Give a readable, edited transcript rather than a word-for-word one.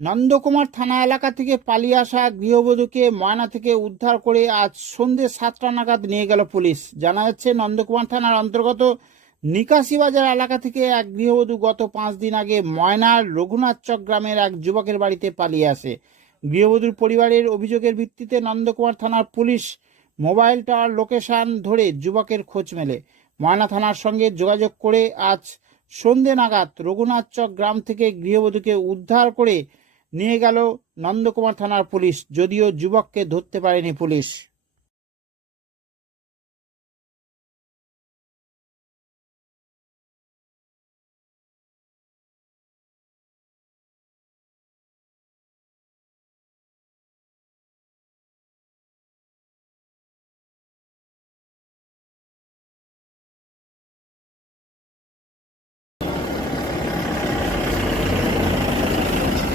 নন্দকুমার থানা এলাকা থেকে পালিয়ে আসা গৃহবধূকে ময়না থেকে উদ্ধার করে আজ সন্ধ্যে 7টা নাগাদ নিয়ে গেল পুলিশ। জানা যাচ্ছে, নন্দকুমার থানার অন্তর্গত নিকাশি বাজার এলাকা থেকে এক গৃহবধূ গত 5 দিন আগে ময়নার রঘুনাথচক গ্রামের এক যুবকের বাড়িতে পালিয়ে আসে। গৃহবধূর পরিবারের অভিযোগের ভিত্তিতে নন্দকুমার থানার পুলিশ মোবাইল টাওয়ার লোকেশন ধরে যুবকের খোঁজ মেলে। ময়না থানার সঙ্গে যোগাযোগ করে আজ সন্ধ্যে নাগাদ রঘুনাথচক গ্রাম থেকে গৃহবধূকে উদ্ধার করে নিয়ে গেল নন্দকুমার থানার পুলিশ, যদিও যুবককে ধরতে পারেনি পুলিশ।